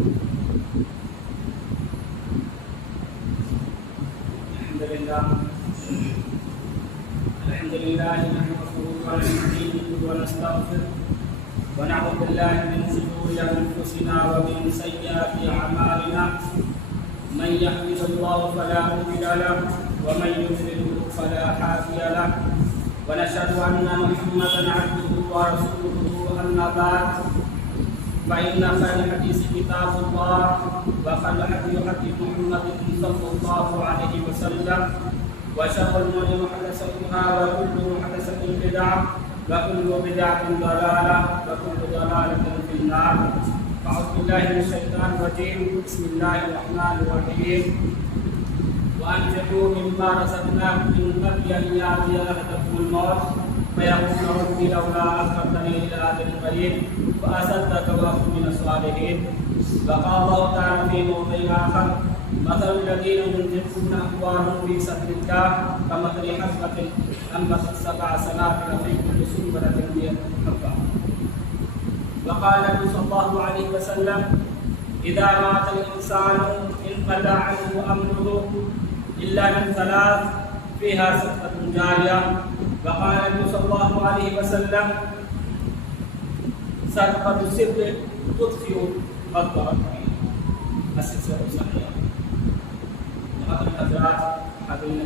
الحمد لله نحمده ونستعينه ونستغفره ونعوذ بالله من شرور انفسنا ومن سيئات اعمالنا من يهده الله فلا مضل له ومن يضلل فلا هادي له ونشهد ان محمدا عبده ورسوله اما بعد فإن خير الحديث كتاب الله وخير الهدي هدي محمد صلى الله عليه وسلم وشر الأمور محدثاتها وكل محدثة بدعة وكل بدعة ضلالة وكل ضلالة في النار. أعوذ بالله من الشيطان الرجيم. بسم الله الرحمن الرحيم. وأنفقوا مما رزقناكم من قبل أن يأتي أحدكم الموت فيقول ربي لولا أخرتني إلى أجل قريب فأصدق وأكن من الصالحين. وقال الله تعالى في موضع آخر مثل الذين ينفقون أموالهم في سبيل الله كمثل حبة أنبتت 7 سنابل في كل سنبلة 100 حبة. وقال النبي صلى الله عليه وسلم إذا مات الإنسان انقطع عنه أمره إلا من 3 فيها صدقة جارية. وقال النبي صلى الله عليه وسلم صدقة السر تطفئ غضب ربه. السلسلة صحيحة. حضرات حاضرین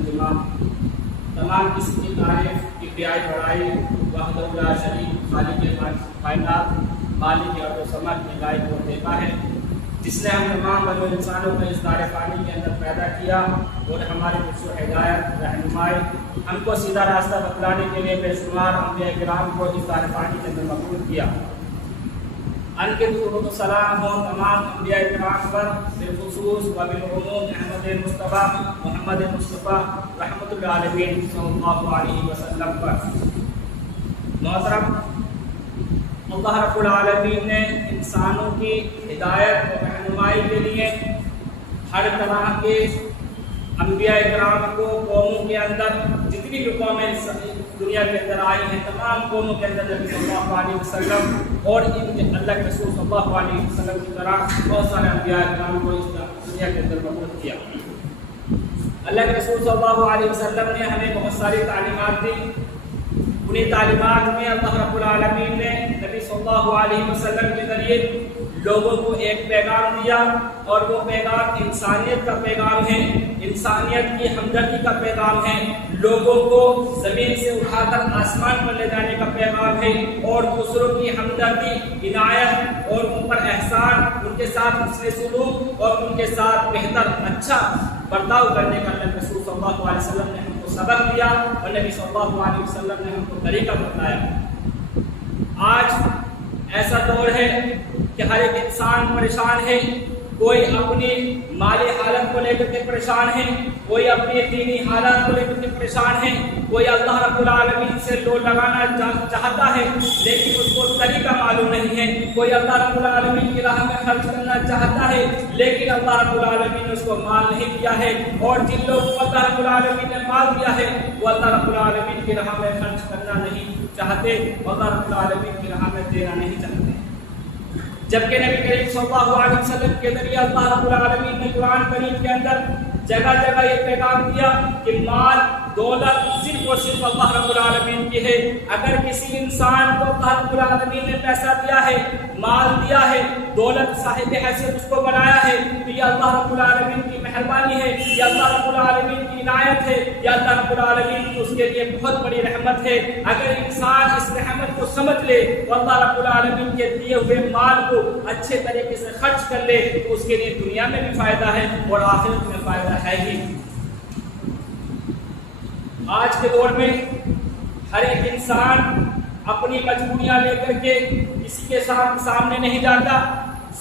تمام کسی کی تعریف کبریائی بڑائی وحدہ لا شریک خالق کائنات مالک ارض و سماء کی لائق اور دیتا ہے جس نے ہم تمام بنو انسانوں کو اس دار فانی کے اندر پیدا کیا اور ہمارے مقصود ہدایت رہنمائی ہم کو سیدھا راستہ بتلانے کے لیے بے شمار انبیاء کرام کو اس دار فانی کے اندر مبعوث کیا. ان کے درود و سلام ہو تمام انبیاء کرام پر بالخصوص و بالعموم احمد مصطفیٰ محمد مصطفیٰ رحمۃ العالمین صلی اللہ علیہ وسلم پر. محترم، اللہ رب العالمین نے انسانوں کی ہدایت و رہنمائی کے لیے ہر طرح کے انبیاء کرام کو قوموں کے اندر جتنی بھی قومیں دنیا کے اندر آئی ہیں تمام قوموں کے اندر نبی صلی اللہ علیہ وسلم اور ان کے اللہ کے رسول صلی اللہ علیہ وسلم کی طرح بہت سارے انبیاء کرام کو اس دنیا کے اندر مبعوث کیا. اللہ کے رسول صلی اللہ علیہ وسلم نے ہمیں بہت ساری تعلیمات دی. انہیں تعلیمات میں اللہ رب العالمین نے نبی صلی اللہ علیہ وسلم کے ذریعے لوگوں کو ایک پیغام دیا اور وہ پیغام انسانیت کا پیغام ہے، انسانیت کی ہمدردی کا پیغام ہے، لوگوں کو زمین سے اٹھا کر آسمان پر لے جانے کا پیغام ہے اور دوسروں کی ہمدردی، عنایت اور ان پر احسان، ان کے ساتھ حسن سلوک اور ان کے ساتھ بہتر اچھا برتاؤ کرنے کا اللہ رسول صلی اللہ علیہ وسلم نے ہم کو سبق دیا اور نبی صلی اللہ علیہ وسلم نے ہم کو طریقہ بتایا. آج ایسا دور ہے کہ ہر ایک انسان پریشان ہے، کوئی اپنی مالی حالت کو لے کر کے پریشان ہے، کوئی اپنی دینی حالت کو لے کر کے پریشان ہے، کوئی اللہ رب العالمین سے لو لگانا چاہتا ہے لیکن اس کو طریقہ معلوم نہیں ہے، کوئی اللہ رب العالمین کی راہ میں خرچ کرنا چاہتا ہے لیکن اللہ رب العالمین نے اس کو مال نہیں دیا ہے، اور جن لوگوں کو اللہ رب العالمین نے مال دیا ہے وہ اللہ رب العالمین کی راہ میں خرچ کرنا نہیں چاہتے، اللہ رب العالمین کی راہ میں دینا نہیں چاہتے. جبکہ نبی کریم صلی اللہ علیہ وسلم کے ذریعے اللہ رب العالمین نے قرآن کریم کے اندر جگہ جگہ یہ پیغام دیا کہ مال دولت صرف اور صرف اللہ رب العالمین کی ہے. اگر کسی انسان کو اللہ رب العالمین نے پیسہ دیا ہے، مال دیا ہے، دولت صاحب حیثیت اس کو بنایا ہے تو یہ اللہ رب العالمین کی مہربانی ہے، یہ اللہ رب العالمین کی عنایت ہے، یہ اللہ رب العالمین کی اس کے لیے بہت بڑی رحمت ہے. اگر انسان اس رحمت کو سمجھ لے تو اللہ رب العالمین کے دیے ہوئے مال کو اچھے طریقے سے خرچ کر لے تو اس کے لیے دنیا میں بھی فائدہ ہے اور آخرت میں فائدہ ہے ہی. آج کے دور میں ہر ایک انسان اپنی مجبوریاں لے کر کے کسی کے سامنے نہیں جاتا.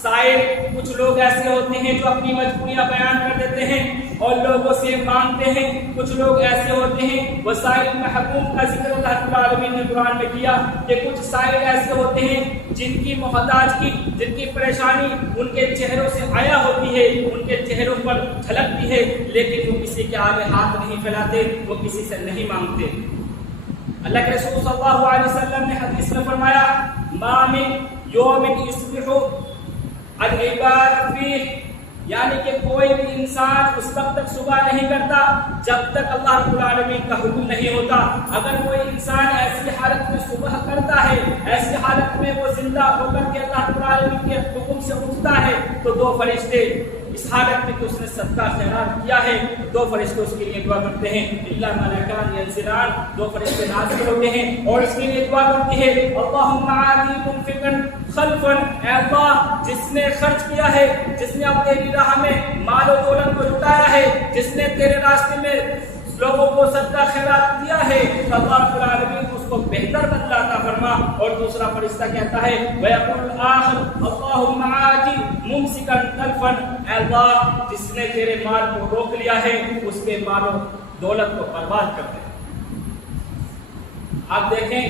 شاید کچھ لوگ ایسے ہوتے ہیں جو اپنی مجبوریاں بیان کر دیتے ہیں اور لوگوں سے مانگتے ہیں، کچھ لوگ ایسے ہوتے ہیں وسائل محکوم کا ذکر اللہ رب العالمین نے قرآن میں کیا کہ کچھ سائل ایسے ہوتے ہیں جن کی محتاجگی، جن کی پریشانی ان کے چہروں سے آیا ہوتی ہے، ان کے چہروں پر جھلکتی ہے لیکن وہ کسی کے آگے ہاتھ نہیں پھیلاتے، وہ کسی سے نہیں مانگتے. اللہ کے رسول صلی اللہ علیہ وسلم نے حدیث میں فرمایا ما من یوم یصبح العباد فيه، یعنی کہ کوئی بھی انسان اس وقت تک صبح نہیں کرتا جب تک اللہ رب العالمین کا حکم نہیں ہوتا۔ اگر کوئی انسان ایسی حالت میں صبح کرتا ہے، ایسی حالت میں وہ زندہ ہو کر کے اللہ رب العالمین کے حکم سے اٹھتا ہے، تو دو فرشتے اس حالت میں کہ اس نے صدقہ خیرات کیا ہے، دو فرشتے اس کے لیے دعا کرتے ہیں، اللہ ملائکان ینزلان، دو فرشتے نازل ہوتے ہیں اور اس کے لیے دعا کرتے ہیں، اللہم آتی منفقا خلفا، اے اللہ جس نے خرچ کیا ہے، جس نے اپنے راہ میں مال و دولت کو لٹایا ہے، جس نے تیرے راستے میں لوگوں کو صدقہ خیرات دیا ہے، تو اللہ رب العالمین اس کو بہتر بدلہ عطا فرما۔ اور دوسرا فرشتہ کہتا ہے وَيَقُولُ الْآخَرُ اللَّهُمَّ آتِ مُمْسِكًا تَلْفًا، اے اللہ جس نے تیرے مال کو روک لیا ہے اس کے مال و دولت کو برباد کر دے۔ آپ دیکھیں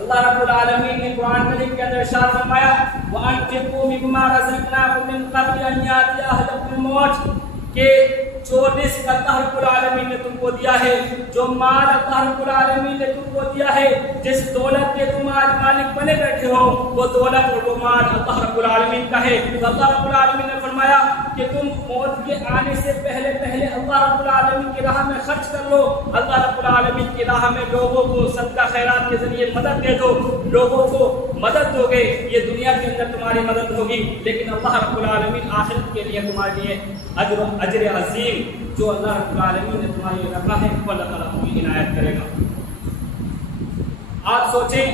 اللہ رب العالمین نے قرآن مجید کے اندر ارشاد فرمایا وَأَنفِقُوا مِمَّا رَزَقْنَاكُم مِّن قَبْلِ أَن يَأْتِيَ أَحَدَكُمُ الْمَوْتُ، کہ جو رزق اللہ رب العالمین نے تم کو دیا ہے، جو مال اللہ رب العالمین نے تم کو دیا ہے، جس دولت کے تم آج مالک بنے بیٹھے ہو، وہ دولت اور وہ مال اللہ رب العالمین کا ہے۔ تو اللہ رب العالمین نے فرمایا کہ تم موت کے آنے سے پہلے پہلے اللہ رب العالمین کی راہ میں خرچ کر لو، اللہ رب العالمین کی راہ میں لوگوں کو صدقہ خیرات کے ذریعے مدد دے دو، لوگوں کو مدد دو گے، یہ دنیا کے اندر تمہاری مدد ہوگی، لیکن اللہ رب العالمین آخرت کے لیے تمہارے لیے اجر عظیم جو اللہ رب العالمین نے تمہارے لیے رکھا ہے وہ اللہ تعالیٰ تمہیں عنایت کرے گا۔ آپ سوچیں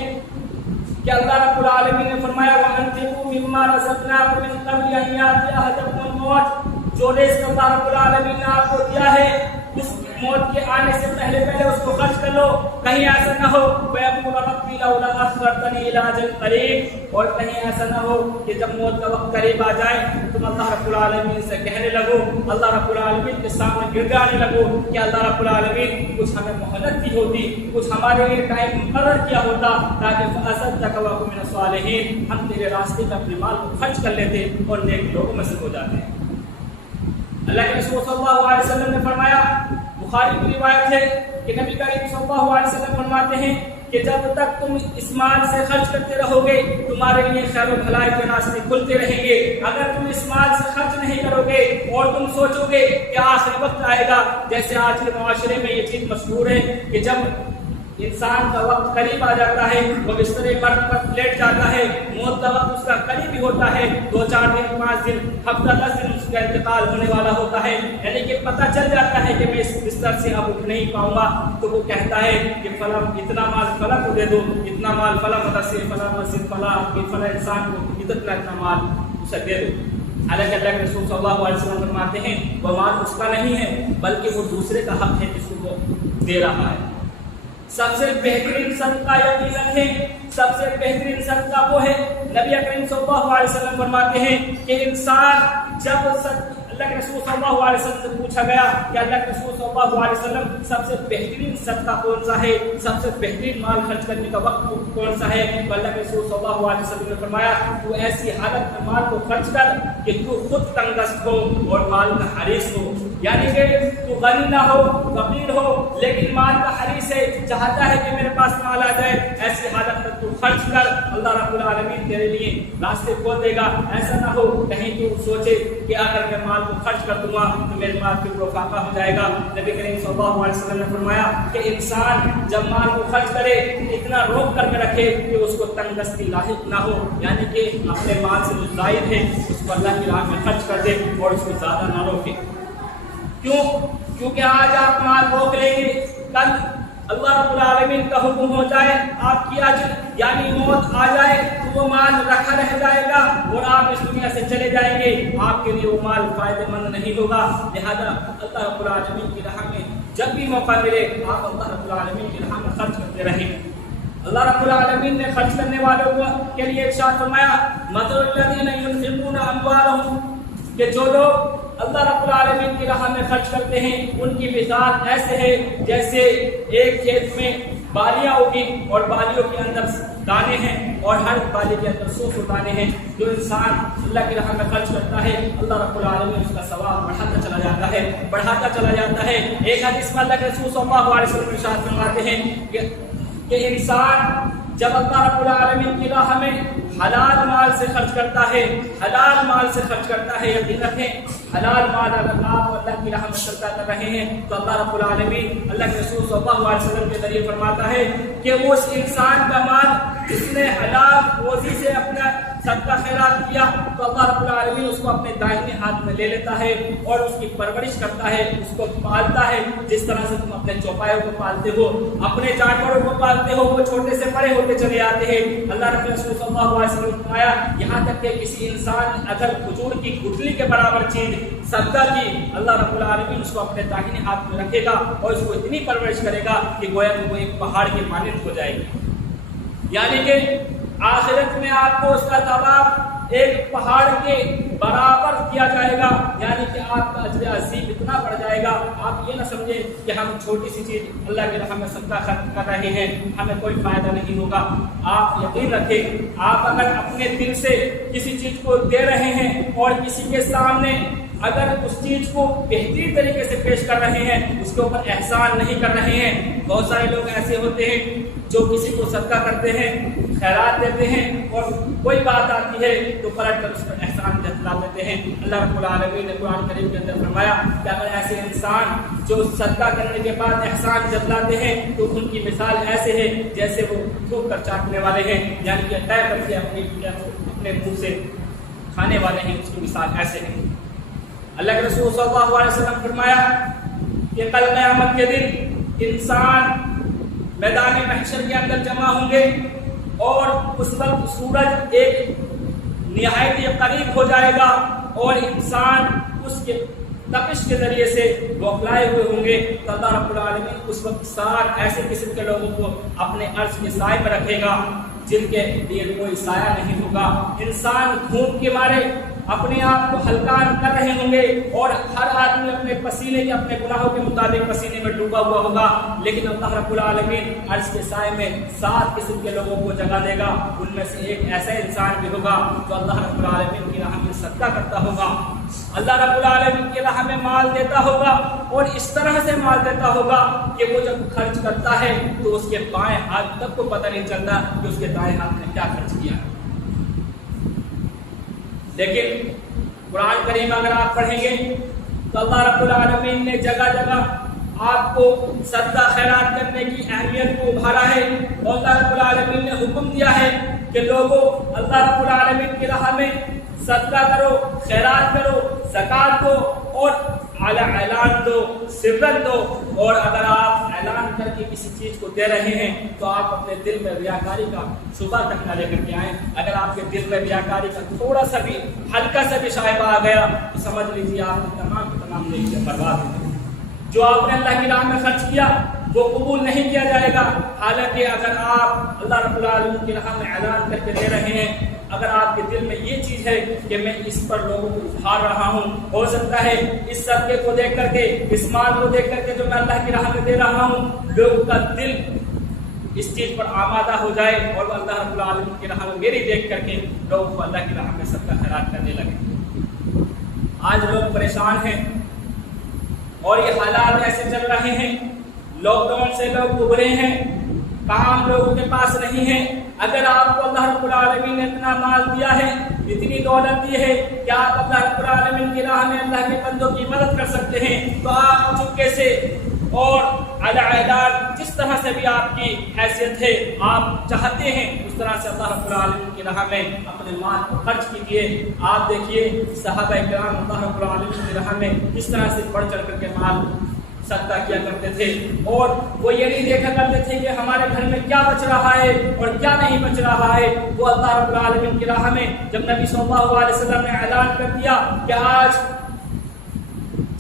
کہ اللہ رب العالمین نے فرمایا وَأَنفِقُوا مِمَّا رَزَقْنَاكُم مِّن قَبْلِ أَن يَأْتِيَ أَحَدَكُمُ الْمَوْتُ، جو رزق اللہ رب العالمین نے آپ کو دیا ہے اس موت کے آنے سے پہلے پہلے اس کو خرچ کر لو، کہیں ایسا نہ ہو وَيَقُولُ رَبِّ لَوْلَا أَخَّرْتَنِي إِلَىٰ أَجَلٍ قَرِيبٍ، اور کہیں ایسا نہ ہو کہ جب موت کا وقت قریب آ جائے تم اللہ رب العالمین سے کہنے لگو، اللہ رب العالمین کے سامنے گر جانے لگو کہ اللہ رب العالمین کچھ ہمیں مہلت دی ہوتی، کچھ ہمارے لیے ٹائم مقرر کیا ہوتا تاکہ فَأَصَدَّقَ وَأَكُن مِّنَ الصَّالِحِينَ، ہم تیرے راستے میں اپنے مال کو خرچ کر لیتے اور نیک لوگوں میں سے ہو جاتے ہیں۔ اللہ کے رسول صلی اللہ علیہ وسلم نے فرمایا، بخاری کی روایت ہے کہ نبی کریم صلی اللہ علیہ وسلم فرماتے ہیں کہ جب تک تم اس مال سے خرچ کرتے رہو گے تمہارے لیے خیر و بھلائی کے راستے کھلتے رہیں گے، اگر تم اس مال سے خرچ نہیں کرو گے اور تم سوچو گے کہ آخری وقت آئے گا، جیسے آج کے معاشرے میں یہ چیز مشہور ہے کہ جب انسان کا وقت قریب آ جاتا ہے وہ بستر مرگ پر لیٹ جاتا ہے، موت کا وقت اس کا قریب ہی ہوتا ہے، 2-4 دن 5 دن ہفتہ 10 دن اس کا انتقال ہونے والا ہوتا ہے، یعنی کہ پتہ چل جاتا ہے کہ میں اس بستر سے اب اٹھ نہیں پاؤں گا، تو وہ کہتا ہے کہ فلاں اتنا مال فلاں کو دے دو، اتنا مال فلاں مدرسے فلاں مسجد فلاں فلاں انسان کو اتنا مال اسے دے دو۔ حالانکہ اللہ کے رسول صلی اللہ علیہ وسلم فرماتے ہیں وہ مال اس کا نہیں ہے بلکہ وہ دوسرے کا حق ہے جس کو وہ دے رہا ہے۔ سب سے بہترین صدقہ یقیناً ہے، سب سے بہترین صدقہ وہ ہے، نبی اکرم صلی اللہ علیہ وسلم فرماتے ہیں کہ انسان جب اللہ کے رسول صلی اللہ علیہ وسلم سے پوچھا گیا کہ اللہ کے رسول صلی اللہ علیہ وسلم سب سے بہترین صدقہ کون سا ہے، سب سے بہترین مال خرچ کرنے کا وقت کون سا ہے، تو اللہ کے رسول صلی اللہ علیہ وسلم نے فرمایا تو ایسی حالت میں مال کو خرچ کر کہ تو خود تنگ دست ہو اور مال کا حریص ہو، یعنی کہ تو غنی نہ ہو فقیر ہو لیکن مال کا حریص ہے، چاہتا ہے کہ میرے پاس مال آ جائے، ایسی حالت میں تو خرچ کر، اللہ رب العالمین تیرے لیے راستے کھول دے گا۔ ایسا نہ ہو کہیں تو سوچے کہ اگر میں مال کو خرچ کر دوں گا تو میرے مال کے اوپر فاقہ ہو جائے گا۔ نبی کریم صلی اللہ علیہ وسلم نے فرمایا کہ انسان جب مال کو خرچ کرے اتنا روک کر کے رکھے کہ اس کو تنگ دستی لاحق نہ ہو، یعنی کہ اپنے مال سے جو زائد ہے اس کو اللہ کی راہ میں خرچ کر دے اور اس کو زیادہ نہ روکے۔ کیوں؟ کیونکہ آج آپ مال روک لیں گے، کل اللہ رب العالمین کا حکم ہو جائے، آپ کی اجل یعنی موت آ جائے تو وہ مال رکھا رہ جائے گا اور آپ اس دنیا سے چلے جائیں گے، آپ کے لیے وہ مال فائدہ مند نہیں ہوگا۔ لہذا اللہ رب العالمین کی راہ میں جب بھی موقع ملے آپ اللہ رب العالمین کی راہ میں خرچ کرتے رہیں۔ اللہ رب العالمین نے خرچ کرنے والوں کے لیے ارشاد فرمایا مثل الذین ينفقون اموالهم، کہ جو لوگ اللہ رب العالمین کی راہ میں خرچ کرتے ہیں ان کی مثال ایسے ہے جیسے ایک کھیت میں بالیاں ہوگی اور بالیوں کے اندر دانے ہیں اور ہر بالی کے اندر 100 دانے ہیں۔ جو انسان اللہ کی راہ میں خرچ کرتا ہے اللہ رب العالمین اس کا ثواب بڑھاتا چلا جاتا ہے، بڑھاتا چلا جاتا ہے۔ ایک حدیث میں اللہ کے رسول صلی اللہ علیہ وسلم ارشاد فرماتے ہیں کہ انسان جب اللہ رب العالمین کی راہ میں حلال مال سے خرچ کرتا ہے، حلال مال سے خرچ کرتا ہے، یقین رکھیں حلال مال اگر آپ اللہ کی راہ میں صدقہ کر رہے ہیں تو اللہ رب العالمین اللہ کے رسول صلی اللہ علیہ وسلم کے ذریعے فرماتا ہے کہ اس انسان کا مال جس نے حلال روزی سے اپنا صدقہ خیرات کیا تو اللہ رب العالمین اس کو اپنے دائیں ہاتھ میں لے لیتا ہے اور اس کی پرورش کرتا ہے، اس کو پالتا ہے، جس طرح سے تم اپنے چوپایوں کو پالتے ہو، اپنے جانوروں کو پالتے ہو، وہ چھوٹے سے بڑے ہوتے چلے آتے ہیں۔ اللہ رب رسول صلی اللہ علیہ وسلم نے فرمایا یہاں تک کہ کسی انسان اگر کھجور کی گٹلی کے برابر چیز صدقہ کی، اللہ رب العالمین اس کو اپنے داہنے ہاتھ میں رکھے گا اور اس کو اتنی پرورش کرے گا کہ گویا کہ وہ ایک پہاڑ کی مانند ہو جائے گی، یعنی کہ آخرت میں آپ کو اس کا ثواب ایک پہاڑ کے برابر کیا جائے گا، یعنی کہ آپ کا اجر عظیم اتنا بڑھ جائے گا۔ آپ یہ نہ سمجھیں کہ ہم چھوٹی سی چیز اللہ کی راہ میں صدقہ خرچ کر رہے ہیں ہمیں کوئی فائدہ نہیں ہوگا۔ آپ یقین رکھیں آپ اگر اپنے دل سے کسی چیز کو دے رہے ہیں اور کسی کے سامنے اگر اس چیز کو بہترین طریقے سے پیش کر رہے ہیں، اس کے اوپر احسان نہیں کر رہے ہیں، بہت سارے لوگ ایسے ہوتے ہیں جو کسی کو صدقہ کرتے ہیں، خیرات دیتے ہیں اور کوئی بات آتی ہے تو پلٹ کر اس پر احسان جتلا دیتے ہیں۔ اللہ رب العالمین نے قرآن کریم کے اندر فرمایا کہ اگر ایسے انسان جو صدقہ کرنے کے بعد احسان جتلاتے ہیں تو ان کی مثال ایسے ہے جیسے وہ تھوک کر چاٹنے والے ہیں، یعنی کہ طے کر کے اپنے منہ سے کھانے والے ہیں، اس کی مثال ایسے ہے۔ اللہ کے رسول صلی اللہ علیہ وسلم فرمایا کہ کل قیامت کے دن انسان میدان محشر کے اندر جمع ہوں گے اور اس وقت سورج ایک نہایت قریب ہو جائے گا اور انسان اس کے تپش کے ذریعے سے بوکھلائے ہوئے ہوں گے، تو اللہ رب العالمین اس وقت 7 ایسے قسم کے لوگوں کو اپنے عرش کے سائے میں رکھے گا جن کے لیے کوئی سایہ نہیں ہوگا۔ انسان دھوپ کے مارے اپنے آپ کو ہلکان کر رہے ہوں گے اور ہر آدمی اپنے پسینے کے اپنے گناہوں کے مطابق پسینے میں ڈوبا ہوا ہوگا، لیکن اللہ رب العالمین عرش کے سائے میں 7 قسم کے لوگوں کو جگہ دے گا۔ ان میں سے ایک ایسا انسان بھی ہوگا جو اللہ رب العالمین کی راہ میں صدقہ کرتا ہوگا، اللہ رب العالمین کی راہ میں مال دیتا ہوگا اور اس طرح سے مال دیتا ہوگا کہ وہ جب خرچ کرتا ہے تو اس کے بائیں ہاتھ تک کو پتہ نہیں چلتا کہ اس کے دائیں ہاتھ نے کیا خرچ کیا ہے۔ لیکن قرآن کریم اگر آپ پڑھیں گے تو اللہ رب العالمین نے جگہ جگہ آپ کو صدقہ خیرات کرنے کی اہمیت کو ابھارا ہے اور اللہ رب العالمین نے حکم دیا ہے کہ لوگوں اللہ رب العالمین کی راہ میں صدقہ کرو، خیرات کرو، زکات دو اور اعلان دو، سرن دو، اور اگر آپ اعلان کر کے کسی چیز کو دے رہے ہیں تو آپ اپنے دل میں ریاکاری کا شبہ تک نہ لے کر کے آئیں۔ اگر آپ کے دل میں ریاکاری کا تھوڑا سا بھی ہلکا سا بھی شائبہ آ گیا تو سمجھ لیجیے آپ نے تمام نیکیاں برباد ہو گئی۔ جو آپ نے اللہ کی راہ میں خرچ کیا وہ قبول نہیں کیا جائے گا، حالانکہ اگر آپ اللہ رب العالمین کی راہ میں اعلان کر کے دے رہے ہیں، اگر آپ کے دل میں یہ چیز ہے کہ میں اس پر لوگوں کو ابھار رہا ہوں، ہو سکتا ہے اس صدقے کو دیکھ کر کے، اس مال کو دیکھ کر کے جو میں اللہ کی راہ میں دے رہا ہوں، لوگوں کا دل اس چیز پر آمادہ ہو جائے اور اللہ رب العالمین کی راہ میں میری دیکھ کر کے لوگوں کو اللہ کی راہ میں صدقہ خیرات کرنے لگے۔ آج لوگ پریشان ہیں اور یہ حالات ایسے چل رہے ہیں، لاک ڈاؤن سے لوگ ابھرے ہیں، کام لوگوں کے پاس نہیں ہے۔ اگر آپ کو اللہ رب العالمین نے اتنا مال دیا ہے، اتنی دولت دی ہے کہ آپ اللہ رب العالمین کی راہ میں اللہ کے بندوں کی مدد کر سکتے ہیں، تو آپ چپکے سے اور اعلان جس طرح سے بھی آپ کی حیثیت ہے آپ چاہتے ہیں اس طرح سے اللہ رب العالمین کی راہ میں اپنے مال کو خرچ کیجیے۔ آپ دیکھیے صحابہ کرام اللہ رب العالمین کی راہ میں کس طرح سے بڑھ چڑھ کر کے مال صدقہ کیا کرتے تھے، اور وہ یہ نہیں دیکھا کرتے تھے کہ ہمارے گھر میں کیا بچ رہا ہے اور کیا نہیں بچ رہا ہے۔ وہ اللہ رب العالمین کی راہ میں جب نبی صلی اللہ علیہ وسلم نے اعلان کر دیا کہ آج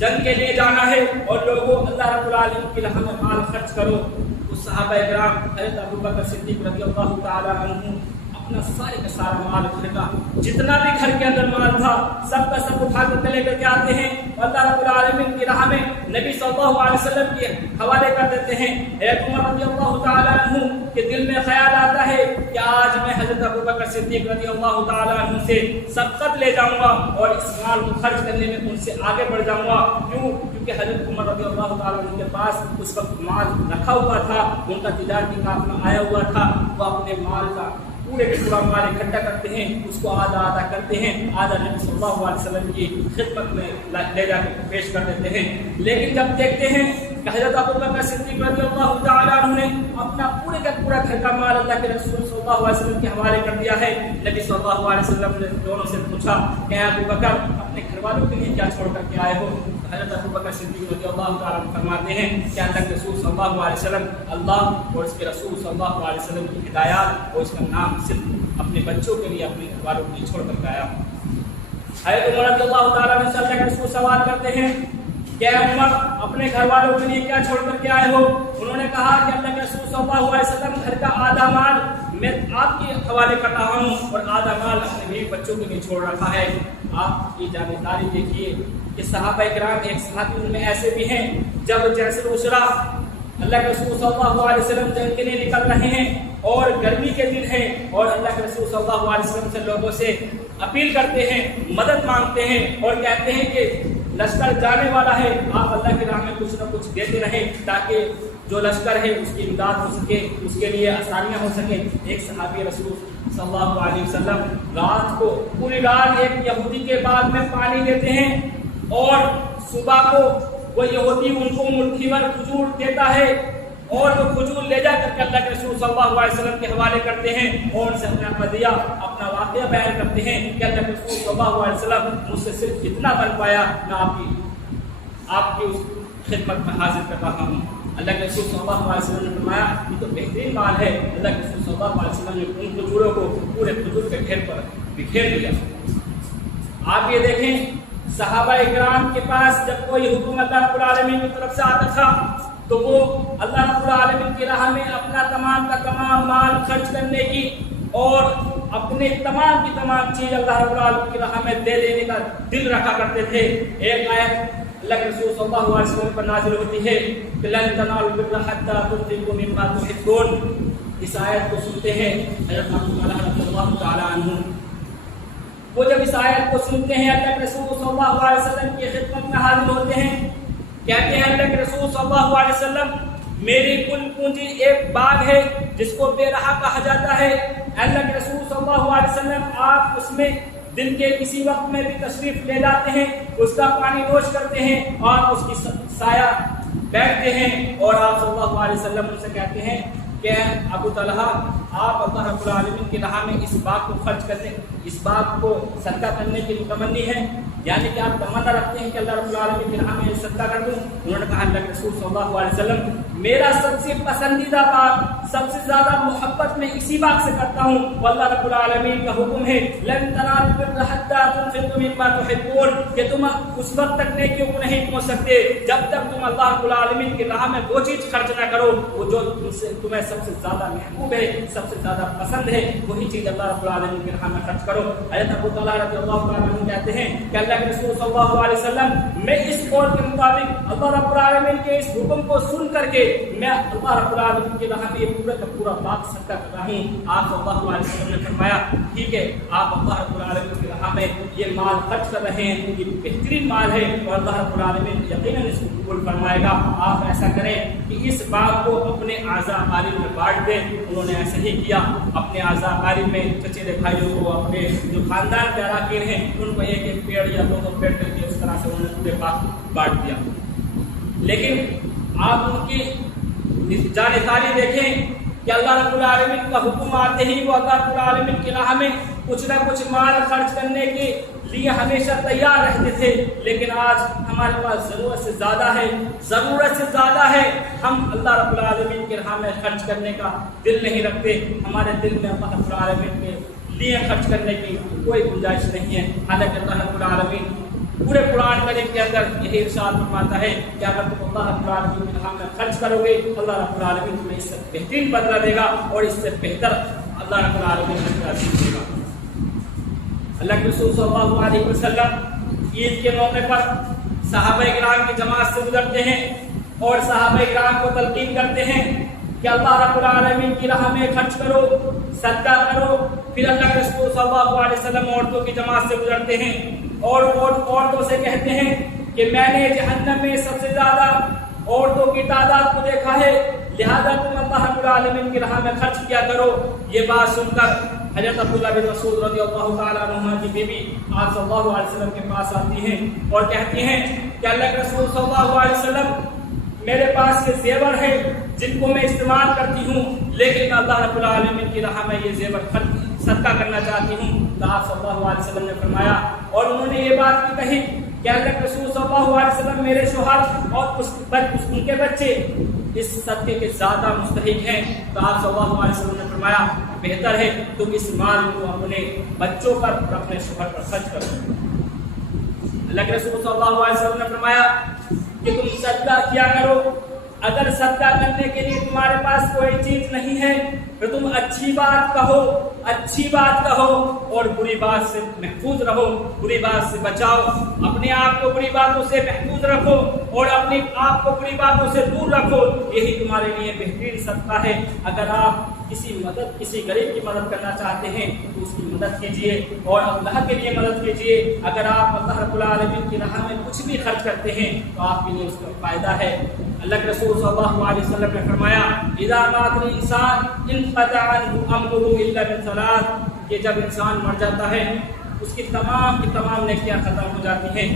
جنگ کے لیے جانا ہے اور لوگوں اللہ رب العالمین کی راہ میں مال خرچ کرو، اس صحابہ کرام حضرت ابوبکر صدیق رضی اللہ تعالی عنہ اپنا سارے کا سارا مال گھر کا جتنا بھی گھر کے اندر مال تھا سب کا سب اٹھا کر لے کر کے آتے ہیں، اللہ رب العالمین کی راہ میں نبی صلی اللہ علیہ وسلم کے حوالے کر دیتے ہیں۔ ایک عمر رضی اللہ تعالی عنہ کے دل میں خیال آتا ہے کہ کہ آج میں حضرت ابوبکر صدیق رضی اللہ تعالیٰ عنہ سے سبقت لے جاؤں گا اور اس مال کو خرچ کرنے میں ان سے آگے بڑھ جاؤں گا. کیونکہ حضرت عمر رضی اللہ تعالیٰ عنہ کے پاس اس وقت مال رکھا ہوا تھا، ان کا تجارتی قافلہ آیا ہوا تھا. وہ اپنے مال کا پورے کے پورا مال اکٹھا کرتے ہیں، اس کو آدھا آدھا کرتے ہیں، آدھا نبی صلی اللہ علیہ وسلم کی خدمت میں لے جا کے پیش کر دیتے ہیں. لیکن جب دیکھتے ہیں کہ حضرت ابوبکر صدیق رضی اللہ تعالیٰ عنہ نے اپنا پورے کا پورا گھر کا مال اللہ کے رسول صلی اللہ علیہ وسلم کے حوالے کر دیا ہے، نبی صلی اللہ علیہ وسلم نے دونوں سے پوچھا کہ ابوبکر اپنے گھر والوں کے لیے کیا چھوڑ کر کے آئے ہو؟ حضرت ابوبکر صدیق رضی اللہ تعالیٰ عنہ فرماتے ہیں کہ اللہ کے رسول صلی اللہ علیہ وسلم اللہ اور اس کے رسول صلی اللہ علیہ وسلم کی ہدایات اور اس کا نام صرف اپنے بچوں کے لیے، اپنے گھر والوں کے لیے چھوڑ کر کے آیا. حضرت عمر رضی اللہ تعالیٰ عنہ سے اللہ کے رسول سوال کرتے ہیں کہ عمر اپنے گھر والوں کے لیے کیا چھوڑ کر کے آئے ہو؟ انہوں نے کہا کہ اللہ کے رسول صلی اللہ علیہ وسلم گھر کا آدھا مال میں آپ کے حوالے کر رہا ہوں اور آدھا مال اپنے بیوی بچوں کے لیے چھوڑ رکھا ہے. آپ کی جانبداری دیکھیے کہ صحابہ کرام ایک صحابی ان میں ایسے بھی ہیں جب جیسے اسرا اللہ کے رسول صلی اللہ علیہ وسلم جنگ کے لیے نکل رہے ہیں اور گرمی کے دن ہیں اور اللہ کے رسول صلی اللہ علیہ وسلم سے لوگوں سے اپیل کرتے ہیں، مدد مانگتے ہیں اور کہتے ہیں کہ لشکر جانے والا ہے، آپ اللہ کی راہ میں کچھ نہ کچھ دیتے رہیں تاکہ جو لشکر ہے اس کی امداد ہو سکے، اس کے لیے آسانیاں ہو سکیں. ایک صحابی رسول صلی اللہ علیہ وسلم رات کو پوری رات ایک یہودی کے بعد میں پانی دیتے ہیں اور صبح کو وہ یہودی ان کو مٹھی بھر کھجور دیتا ہے اور وہ کھجور لے جا کر کے اللہ کے رسول صلی اللہ علیہ وسلم کے حوالے کرتے ہیں اور ان سے اپنا قضیہ اپنا واقعہ بیان کرتے ہیں کہ اللہ کے رسول صلی اللہ علیہ وسلم مجھ سے صرف اتنا بن پایا، میں آپ کی اس خدمت میں حاضر کر رہا ہوں. اللہ کے رسول صلی اللہ علیہ وسلم نے فرمایا یہ تو بہترین مال ہے. اللہ کے رسول صلی اللہ علیہ وسلم نے ان کھجوروں کو پورے کھجور کے ڈھیر پر بکھیر دیا. آپ یہ دیکھیں صحابہ اکرام کے پاس جب کوئی حکم اللہ رب العالمین کی طرف سے آتا تھا تو وہ اللہ رب العالمین کی راہ میں اپنا تمام کا تمام مال خرچ کرنے کی اور اپنے تمام کی تمام چیز اللہ رب العالمین کی راہ میں دے دینے کا دل رکھا کرتے تھے. ایک آیت اللہ کے رسول صلی اللہ علیہ وسلم پر نازل ہوتی ہے کہ لن تنالوا البر حتى تنفقوا مما تحبون. اس آیت کو سنتے ہیں حضرت عمر رضی اللہ تعالی عنہ وہ جب اس آیت کو سنتے ہیں اللہ کے رسول صلی اللہ علیہ وسلم کی خدمت میں حاضر ہوتے ہیں، کہتے ہیں اللہ کے رسول صلی اللہ علیہ وسلم میری کل پونجی ایک باغ ہے جس کو بے رہا کہا جاتا ہے. اللہ کے رسول صلی اللہ علیہ وسلم آپ اس میں دن کے کسی وقت میں بھی تشریف لے جاتے ہیں، اس کا پانی نوش کرتے ہیں اور اس کی سایہ بیٹھتے ہیں اور آپ صلی اللہ علیہ وسلم ان سے کہتے ہیں کہ ابو طلحہ آپ اللہ رب العالمین کی راہ میں اس باغ کو خرچ کرنے، اس باغ کو صدقہ کرنے کی متمنی ہے، یعنی کہ آپ تمنا رکھتے ہیں کہ اللہ رب العالمین کی راہ میں صدقہ کر دوں. انہوں نے کہا اللہ کے رسول صلی اللہ علیہ وسلم میرا سب سے پسندیدہ باغ، سب سے زیادہ محبت میں اسی باغ سے کرتا ہوں. اللہ رب العالمین کا حکم ہے لن تنالوا البر حتى تنفقوا مما تحبون کہ تم اس وقت تک نیکیوں کو نہیں پہنچ سکتے جب تک تم اللہ رب العالمین کی راہ میں وہ چیز خرچ نہ کرو وہ جو تمہیں سب سے زیادہ محبوب ہے، سب سے زیادہ پسند ہے، وہی چیز اللہ رب العالمین کی راہ میں خرچ کرو. حضرت ابو طلحہ رضی اللہ تعالیٰ عنہ کہتے ہیں کہ اللہ کے رسول صلی اللہ علیہ وسلم میں اس قول کے مطابق اللہ رب العالمین کے اس حکم کو سن کر کے میں اللہ رب العالمین کی راہ میں یہ پورا کا پورا باغ صدقہ کر رہا ہوں. آپ صلی اللہ علیہ وسلم نے فرمایا ٹھیک ہے، آپ اللہ رب العالمین کی راہ میں یہ مال خرچ کر رہے ہیں، یہ بہترین مال ہے اور اللہ رب العالمین یقیناً اس کو قبول فرمائے گا. آپ ایسا کریں کہ اس باغ کو اپنے اعضاء قارب میں بانٹ دیں. انہوں نے ایسا ہی کیا، اپنے اعضاء قارب میں چچیرے بھائیوں کو، اپنے جو خاندان کے اراکین ہیں ان کو ایک ایک پیڑ یا دو پیڑ کر کے اس طرح سے انہوں نے پورے باغ بانٹ دیا. لیکن آپ ان کی جانکاری دیکھیں کہ اللہ رب العالمین کا حکم آتے ہی وہ اللہ رب العالمین کی راہ میں کچھ نہ کچھ مال خرچ کرنے کے لیے ہمیشہ تیار رہتے تھے. لیکن آج ہمارے پاس ضرورت سے زیادہ ہے، ہم اللہ رب العالمین کی راہ میں خرچ کرنے کا دل نہیں رکھتے. ہمارے دل میں اللہ رب العالمین کے لیے خرچ کرنے کی کوئی گنجائش نہیں ہے. حالانکہ اللہ رب العالمین پورے قرآن کریم کے اندر یہی ارشاد فرماتا ہے کہ اگر تم اللہ رب العالمین کی راہ میں خرچ کرو گے اللہ رب العالمین تمہیں اس سے بہترین بدلہ دے گا اور اس سے بہتر اللہ رب العالمین تمہیں عزیز دے گا. اللہ کے رسول صلی اللہ علیہ وسلم عید کے موقع پر صحابہ کرام کی جماعت سے گزرتے ہیں اور صحابہ کرام کو تلقین کرتے ہیں کہ اللہ رب العالمین کی راہ میں خرچ کرو، صدقہ کرو۔ پھر اللہ کے رسول صلی اللہ علیہ وسلم عورتوں کی جماعت سے گزرتے ہیں اور عورتوں سے کہتے ہیں کہ میں نے جہنم میں سب سے زیادہ عورتوں کی تعداد کو دیکھا ہے، لہذا تم اللہ رب العالمین کی راہ میں خرچ کیا کرو۔ یہ بات سن کر حضرت عبداللہ بن مسعود رضی اللہ تعالیٰ عنہ کی بیوی آپ صلی اللہ علیہ وسلم کے پاس آتی ہیں اور کہتی ہیں کہ اللہ کے رسول صلی اللہ علیہ وسلم میرے پاس یہ زیور ہے جن کو میں استعمال کرتی ہوں، لیکن میں اللہ رب العالمین کی راہ میں یہ زیور صدقہ کرنا چاہتی ہوں۔ تو آپ صلی اللہ علیہ وسلم نے فرمایا اور انہوں نے یہ بات بھی کہی کہ اللہ کے رسول صلی اللہ علیہ وسلم میرے شوہر اور ان کے بچے اس صدقے کے زیادہ مستحق ہیں۔ تو آپ صلی اللہ علیہ وسلم نے فرمایا بہتر ہے تم اس مال کو اپنے بچوں پر اور اپنے شوہر پر خرچ کرو۔ اللہ کے رسول صلی اللہ علیہ وسلم نے فرمایا کہ تم صدقہ کیا کرو، اگر صدقہ کرنے کے لیے تمہارے پاس کوئی چیز نہیں ہے تو تم اچھی بات کہو اور بری بات سے محفوظ رہو، بری بات سے بچاؤ، اپنے آپ کو بری باتوں سے محفوظ رکھو اور اپنے آپ کو بری باتوں سے دور رکھو، یہی تمہارے لیے بہترین صدقہ ہے۔ اگر آپ کسی غریب کی مدد کرنا چاہتے ہیں تو اس کی مدد کیجیے اور اللہ کے لیے مدد کیجیے۔ اگر آپ اللہ رب العالمین کی راہ میں کچھ بھی خرچ کرتے ہیں تو آپ کے لیے اس کا فائدہ ہے۔ اللہ کے رسول صلی اللہ علیہ وسلم نے فرمایا اذا مات الانسان انقطع عنه امره الا من ثلاث، کہ جب انسان مر جاتا ہے اس کی تمام نیکیاں ختم ہو جاتی ہیں،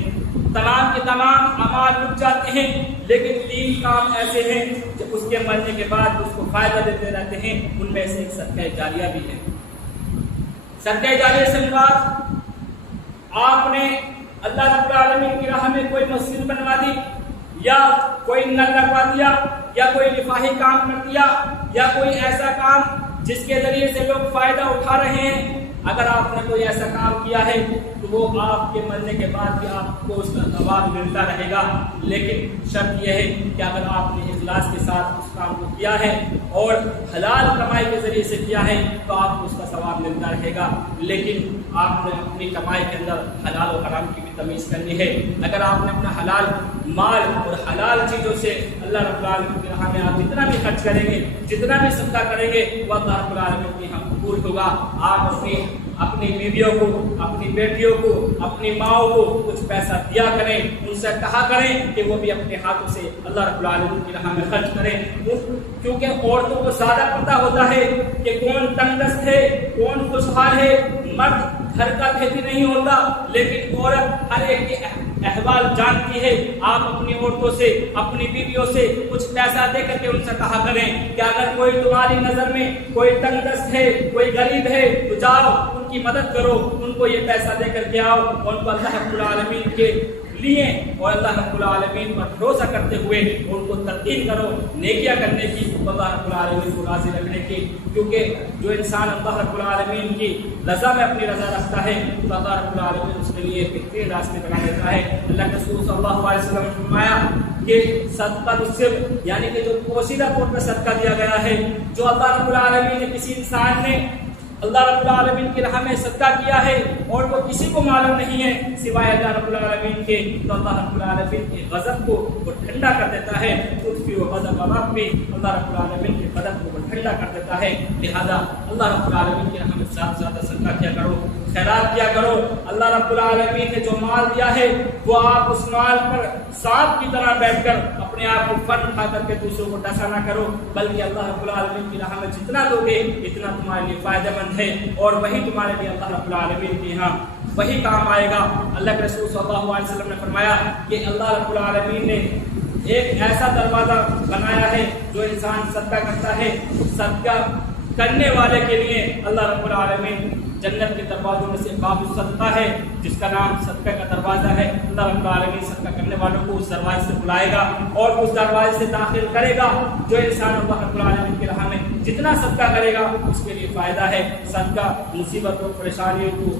تمام اعمال رک جاتے ہیں، لیکن 3 کام ایسے ہیں جو اس کے مرنے کے بعد اس کو فائدہ دیتے رہتے ہیں، ان میں سے ایک صدقہ جاریہ بھی ہے۔ صدقہ جاریہ سے مراد آپ نے اللہ رب العالمین کی راہ میں کوئی مسجد بنوا دی یا کوئی نل لگوا دیا یا کوئی رفاہی کام کر دیا یا کوئی ایسا کام جس کے ذریعے سے لوگ فائدہ اٹھا رہے ہیں، اگر آپ نے کوئی ایسا کام کیا ہے تو وہ آپ کے مرنے کے بعد بھی آپ کو اس کا ثواب ملتا رہے گا، لیکن شرط یہ ہے کہ اگر آپ نے اخلاص کے ساتھ اس کام کو کیا ہے اور حلال کمائی کے ذریعے سے کیا ہے تو آپ کو اس کا ثواب ملتا رہے گا، لیکن آپ نے اپنی کمائی کے اندر حلال و حرام کی بھی تمیز کرنی ہے۔ اگر آپ نے اپنا حلال مال اور حلال چیزوں سے اللہ رب العالمین کی راہ میں آپ جتنا بھی خرچ کریں گے، جتنا بھی صدقہ کریں گے، وہ اللہ رب العالمین کے یہاں قبول ہوگا۔ آپ اپنی بیویوں کو، اپنی بیٹیوں کو، اپنی ماؤں کو کچھ پیسہ دیا کریں، ان سے کہا کریں کہ وہ بھی اپنے ہاتھوں سے اللہ رب العالمین کی راہ میں خرچ کریں، کیونکہ عورتوں کو زیادہ پتہ ہوتا ہے کہ کون تنگ دست ہے، کون خوشحال ہے۔ مرد گھر کا کھیتی نہیں ہوتا، لیکن عورت ہر ایک کے احوال جانتی ہے۔ آپ اپنی عورتوں سے، اپنی بیویوں سے کچھ پیسہ دے کر کے ان سے کہا کریں کہ اگر کوئی تمہاری نظر میں کوئی تنگ دست ہے، کوئی غریب ہے تو جاؤ ان کی مدد کرو، ان کو یہ پیسہ دے کر کے آؤ اور ان کو اللہ رب العالمین کے لیے اور اللہ رب العالمین پر بھروسہ کرتے ہوئے ان کو تلقین کرو نیکیاں کرنے کی، اللہ رب العالمین کو راضی رکھنے کی، کیونکہ جو انسان اللہ رب العالمین کی رضا میں اپنی رضا رکھتا ہے تو اللہ رب العالمین اس کے لیے بہترین راستے بنا دیتا ہے۔ اللہ کے رسول صلی اللہ علیہ وسلم نے فرمایا کہ صدقہ السر، یعنی کہ جو پوشیدہ طور پر صدقہ دیا گیا ہے، جو اللہ رب العالمین نے کسی انسان نے اللہ رب العالمین کی راہ میں صدقہ کیا ہے اور وہ کسی کو معلوم نہیں ہے سوائے اللہ رب العالمین کے، تو اللہ رب العالمین کے غضب کو وہ ٹھنڈا کر دیتا ہے، خود و غضب ربی، اللہ رب العالمین کے غضب کو وہ ٹھنڈا کر دیتا ہے۔ لہذا اللہ رب العالمین کی راہ میں زیادہ صدقہ کیا کرو، خیرات کیا کرو۔ اللہ رب العالمین نے جو مال دیا ہے وہ آپ اس مال پر سانپ کی طرح بیٹھ کر اپنے آپ کو فن اٹھا کر کے دوسروں کو ڈسا نہ کرو، بلکہ اللہ رب العالمین کی راہ میں جتنا دو گے اتنا تمہارے لیے فائدہ مند ہے اور وہی تمہارے لیے اللہ رب العالمین کے یہاں وہی کام آئے گا۔ اللہ کے رسول صلی اللہ علیہ وسلم نے فرمایا کہ اللہ رب العالمین نے ایک ایسا دروازہ بنایا ہے جو انسان صدقہ کرتا ہے، صدقہ کرنے والے کے لیے اللہ رب العالمین جنت کے دروازوں میں سے باب الصدقہ ہے جس کا نام صدقہ کا دروازہ ہے۔ اللہ رب العالمین صدقہ کرنے والوں کو اس دروازے سے بلائے گا اور اس دروازے سے داخل کرے گا۔ جو انسان اللہ رب العالمین کی راہ میں جتنا صدقہ کرے گا اس کے لیے فائدہ ہے۔ صدقہ مصیبتوں پریشانیوں کو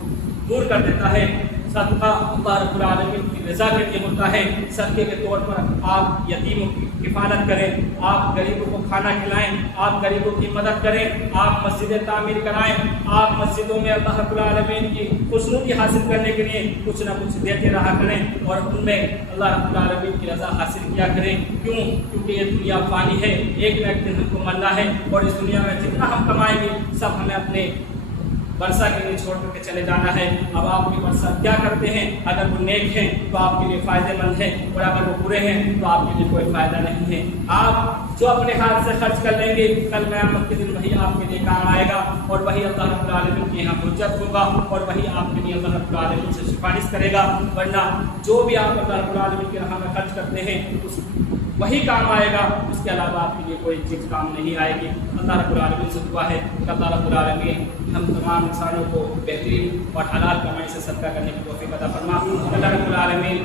دور کر دیتا ہے، صدقہ اللہ رب العالمین کی رضا کے لیے ہوتا ہے۔ صدقے کے طور پر آپ یتیموں کی کفالت کریں، آپ غریبوں کو کھانا کھلائیں، آپ غریبوں کی مدد کریں، آپ مسجدیں تعمیر کرائیں، آپ مسجدوں میں اللہ رب العالمین کی خوشنودی حاصل کرنے کے لیے کچھ نہ کچھ دیتے رہا کریں اور ان میں اللہ رب العالمین کی رضا حاصل کیا کریں۔ کیونکہ یہ دنیا فانی ہے، ایک نہ ایک دن ہم کو مرنا ہے اور اس دنیا میں جتنا ہم کمائیں گے سب ہمیں اپنے ورثہ کے لیے چھوڑ کر کے چلے جانا ہے۔ اب آپ کے ورثہ کیا کرتے ہیں؟ اگر وہ نیک ہیں تو آپ کے لیے فائدہ مند ہے اور اگر وہ برے ہیں تو آپ کے لیے کوئی فائدہ نہیں ہے۔ آپ جو اپنے ہاتھ سے خرچ کر لیں گے کل قیامت کے دن وہی آپ کے لیے کام آئے گا اور وہی اللہ رب العالمین کے یہاں حجت ہوگا اور وہی آپ کے لیے اللہ رب العالمین سے سفارش کرے گا۔ ورنہ جو بھی آپ اللہ رب العالمین کی راہ میں خرچ کرتے ہیں وہی کام آئے گا، اس کے علاوہ آپ کے لیے کوئی چیز کام نہیں آئے گی۔ اللہ رب العالمین سے دعا ہے کہ اللہ رب العالمین ہم تمام انسانوں کو بہترین اور حلال کمائی سے صدقہ کرنے کی توفیق عطا فرما۔ اللہ رب العالمین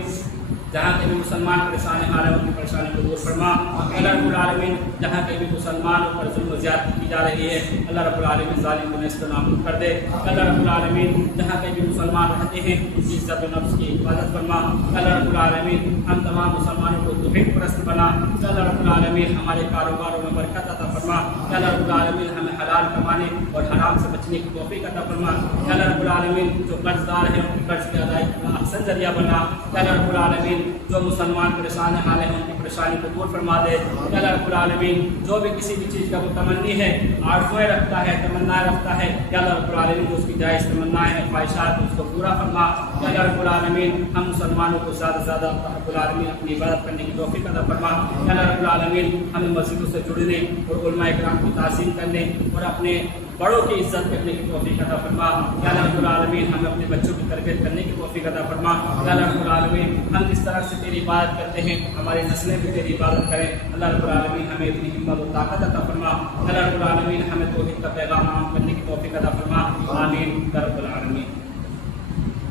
جہاں کے بھی مسلمان پریشان حال ہیں ان کی پریشانی کو دور فرما۔ اللہ رب العالمین جہاں کے بھی مسلمانوں پر ظلم و زیادتی کی جا رہی ہے اللہ رب العالمین ظالم کو نیست و نابود کر دے۔ اللہ رب العالمین جہاں کے بھی مسلمان رہتے ہیں ان کی عزت و نفس کی حفاظت فرما۔ اللہ رب العالمین ہم تمام مسلمانوں کو توحید پرست بنا۔ اللہ رب العالمین ہمارے کاروباروں میں برکت عطا فرما۔ اللہ رب العالمین ہمیں حلال کمانے اور حرام سے بچنے کی توفیق عطا فرما۔ اللہ رب العالمین جو قرض دار ہیں ان کی قرض کی ادائیگی کا احسن ذریعہ بنا۔ اللہ رب العالمین جو مسلمان پریشان حال ہیں ان کی پریشانی کو دور فرما دے۔ اللہ رب العالمین جو بھی کسی بھی چیز کا وہ تمنی ہے، آرزوئیں رکھتا ہے، تمنا رکھتا ہے، یا اللہ رب العالمین جو اس کی جائز تمنائیں ہیں، خواہشات اس کو پورا فرما۔ یا اللہ رب العالمین ہم مسلمانوں کو زیادہ سے زیادہ اللہ رب العالمین اپنی عبادت کرنے کی توفیق عطا فرما۔ یا اللہ رب العالمین ہمیں مسجدوں سے جڑنے اور علماء کرام کی تعظیم کرنے اور اپنے بڑوں کی عزت کرنے کی توفیق عطا فرما۔ یا اللہ رب العالمین ہمیں اپنے بچوں کی تربیت کرنے کی توفیق عطا فرما۔ یا اللہ رب العالمین ہم جس طرح سے تیری عبادت کرتے ہیں ہماری نسلیں بھی تیری عبادت کریں۔ اللہ رب العالمین ہمیں اتنی ہمت و طاقت عطا فرما۔ اللہ رب العالمین ہمیں توحید کا پیغام عام کرنے کی توفیق عطا فرما۔ آمین یا رب العالمین۔